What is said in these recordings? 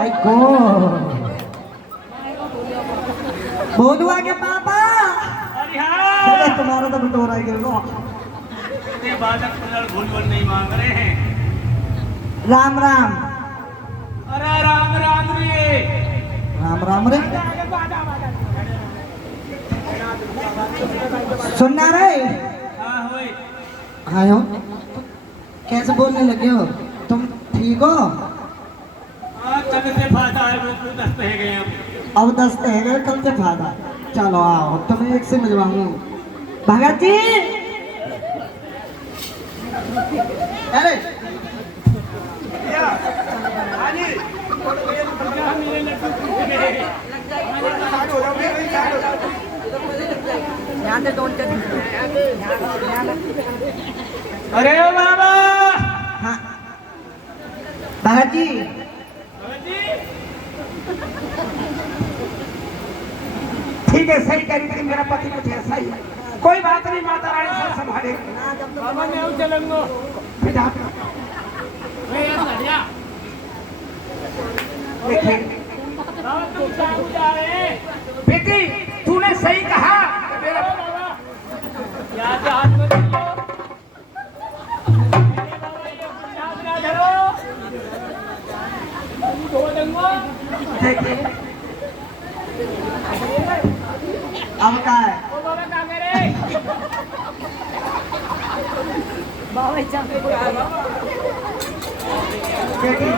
My God. बोधुआ के पापा। अरे हाँ तुम्हारा तो बटोरा ही गिर ये बालक भूल नहीं मांग रहे हैं। राम राम। अरे राम राम रे। राम राम रे। सुनना रे। हाँ होए। हाँ हो। कैसे बोलने लगे हो तुम? ठीक हो? हाँ तब से फायदा है लोग को 10 रह गए हम। अब 10 रह गए, कल से फायदा। चलो आओ तुम्हें एक से मिलवाऊं। भगत जी। अरे अरे बाबा। हाँ भगत जी। ठीक है, सही कह रही थी, मेरा पति कुछ ऐसा ही है। कोई बात नहीं, माता रानी सब संभाले। बाबा मैं हूँ चलेंगे। बेटा देखिए बाबा तुम साहब जा रहे हैं। बेटी, तूने सही कहा। मेरा बाबा याद हाथ में धरो। बाबा ये याद ना धरो। धो दूंगा। देखिए अब क्या है? ओ बाबा क्या करे? बाबा बेटी,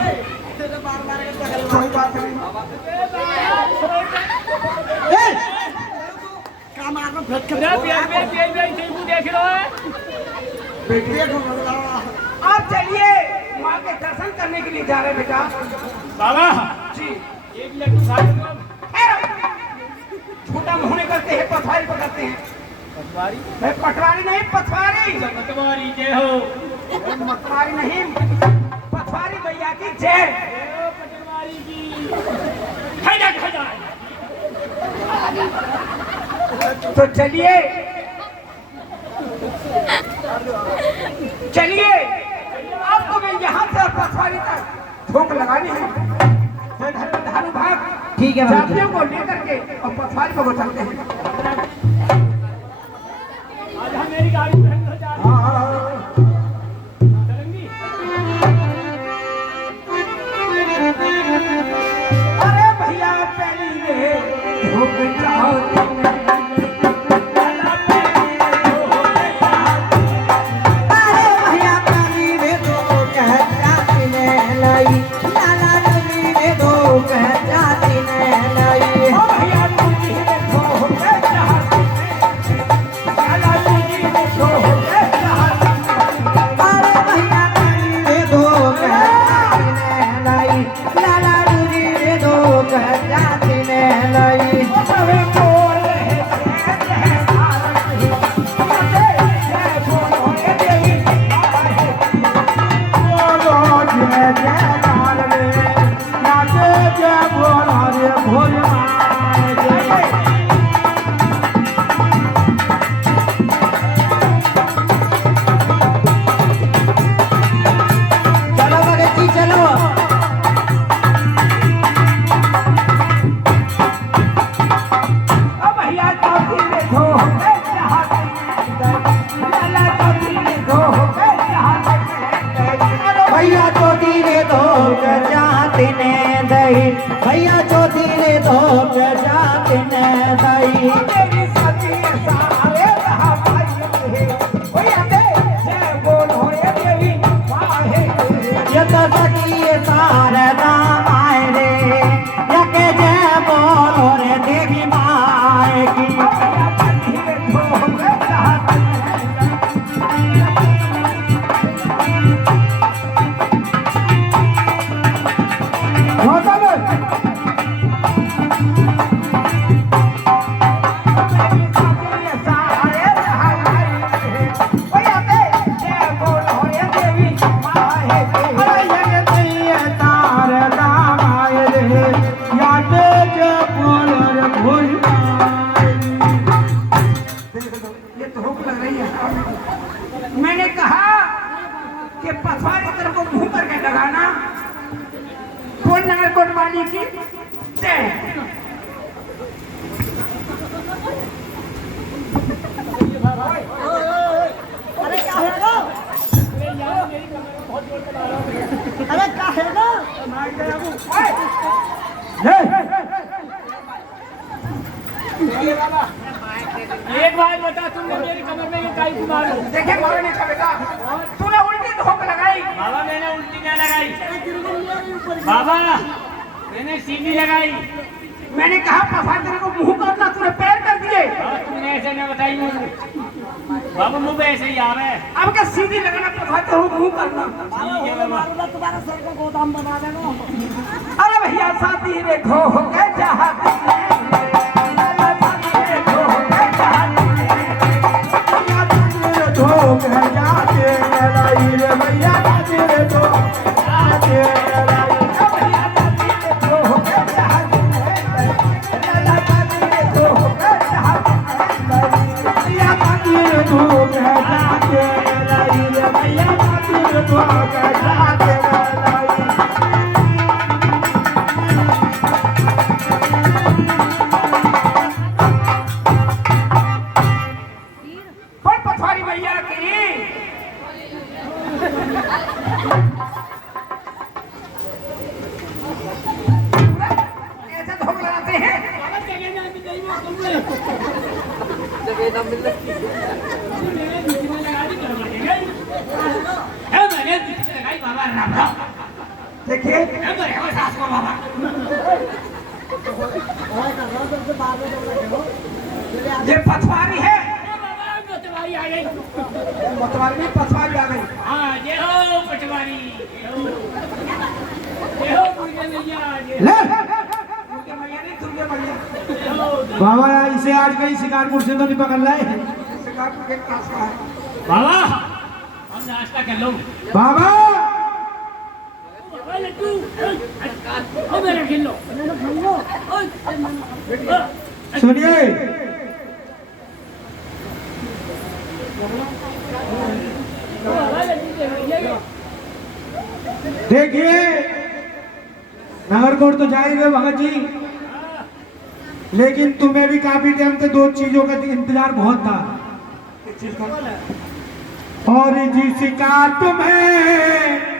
कोई बात नहीं। ए! क्या मार रहा फेंक के? देख लो है। बेटी आप चलिए, माँ के दर्शन करने के लिए जा रहे हैं बेटा। बाबा जी एक लड्डू खा लो। छोटा मुहने करते हैं, पथवारी पकड़ते हैं। पटवारी मैं पटवारी नहीं, पथवारी। पटवारी जय हो। मतवारी नहीं, पथवारी भैया की जय। पटवारी की खजा खजा। तो चलिए चलिए, आपको मैं यहाँ से पथवारी तक धोख लगानी है। मैं घर में धानु भाग ठीक है भगत जी। जातियों को लेकर के और पथवारी को चलते हैं। आज हम मेरी गाड़ी में हो जा रही चलेंगी। अरे भैया पहली ये धोख जाओ। भैया तो धीरे धोख जाते ने दही, भैया तो धीरे धोख जाते ने दही। तेरी सती सारे रहा भाई भैया दे जय बोलो रे देवी माहे। ये तो सती सारे दाम आए रे, यके जय बोलो रे देवी माए की। धीरे धोख जाते मैंने कहा कि पथवारी तेरे को मुंह करके लगाना, कौन नगरकोट वाली की जय। अरे क्या है ना? अरे क्या है ना? एक बात बता, तुमने मेरी कमर में ये काई को मारो? देखे मारने का बेटा, तूने उल्टी धोख लगाई। बाबा मैंने उल्टी नहीं लगाई बाबा, मैंने सीधी लगाई। मैंने कहा पफा तेरे को मुंह करना, तूने पैर कर दिए। तुमने ऐसे नहीं बताई मुझे बाबा, मुंह पे ऐसे ही आ रहा है। अब क्या सीधी लगाना, पफा तेरे को मुंह करना। ठीक है बाबा, तुम्हारा सर का गोदाम बना देना। अरे भैया साथी देखो के चाहती है, पथवारी भैया की ऐसे धोख लगाते हैं। देखिए ये पथवारी है, पटवारी आ गई। पटवारी नहीं, पथवारी आ गई। हाँ ये हो पटवारी, ये हो मुर्गे भैया, ले मुर्गे भैया नहीं, दुर्गे भैया। बाबा इसे आज कहीं शिकारपुर से तो नहीं पकड़ लाए। शिकारपुर के पास का है बाबा, हम नाश्ता कर लो। बाबा लड्डू ओ मेरा खिलो सुनिए, देखिए नगरकोट तो जाएंगे भगत जी, लेकिन तुम्हें भी काफी टाइम से दो चीजों का इंतजार बहुत था। और जिसका तुम्हें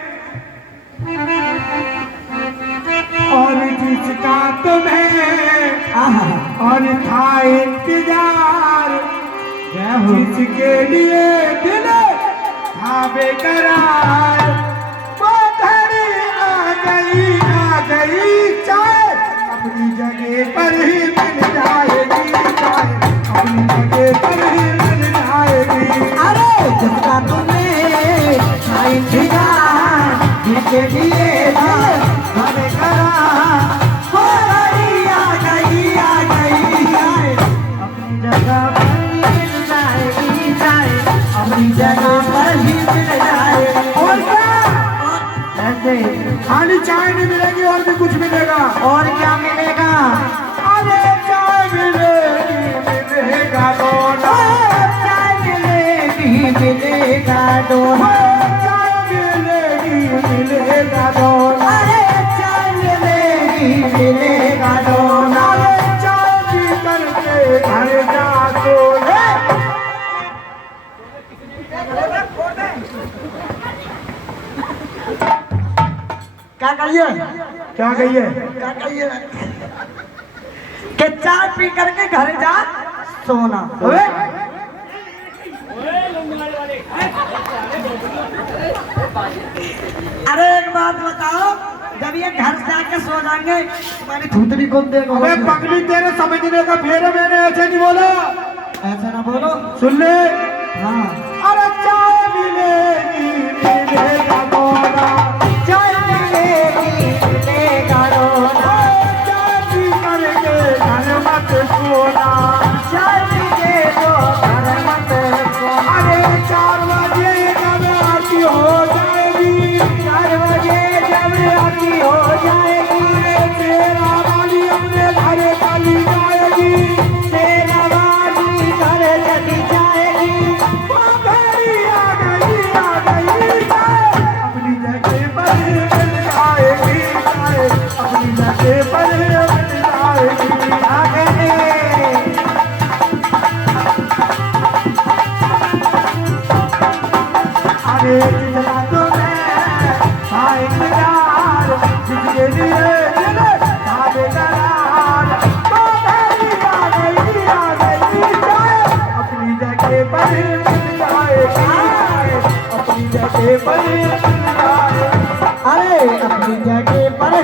और जिसका तुम्हें और था इंतजार, जिसके लिए दिल था बेकरार, वो घड़ी आ गई चाहे अपनी जगह पर ही मिल जाएगी, चाहे अपनी जगह पर ही मिल जाएगी। अरे जिसका तुम्हें था इंतजार, जिसके लिए हमें करा वो घड़ी आ गई अपनी जगह पर ही मिल जाएगी, चाहे अपनी जगह पर ही मिल जाए। और क्या ऐसे खाली चाय नहीं मिलेगी और भी कुछ मिलेगा। और क्या मिलेगा? अरे चाय मिलेगा डोला, चाय मिलेगा डोला, चाय मिलेगा डोला, अरे चाय मिलेगा डोला। अरे चाय पी करके घर जा डोले। क्या कहिए? क्या कहिए? क्या कहिए कि चाय पी करके घर जा सोना। अबे अरे एक बात बताओ, जब ये घर जाके सो जाएंगे तुम्हारी धुतरी कौन देगा? अबे पगली, तेरे समझने का फेर है, मैंने ऐसे नहीं बोला। ऐसा ना बोलो। सुन ले, हाँ अरे चाय मिलेगा डोला, चाय मिलेगा डोला, चाय पी करके घर मत सोना। चाय पिए तो घर मत सोना। अरे 4 बजे जब आरती हो जाएगी, 4 बजे जब आरती हो जाएगी, तेरा वाली अपने घर चली जाएगी, तेरा वाली घर चली जाएगी। वो घड़ी आ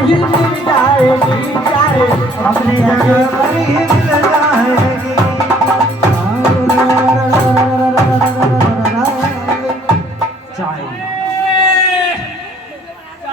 पर ही मिल जाएगी चाहे अपने जगह पर ही मिल जाएगी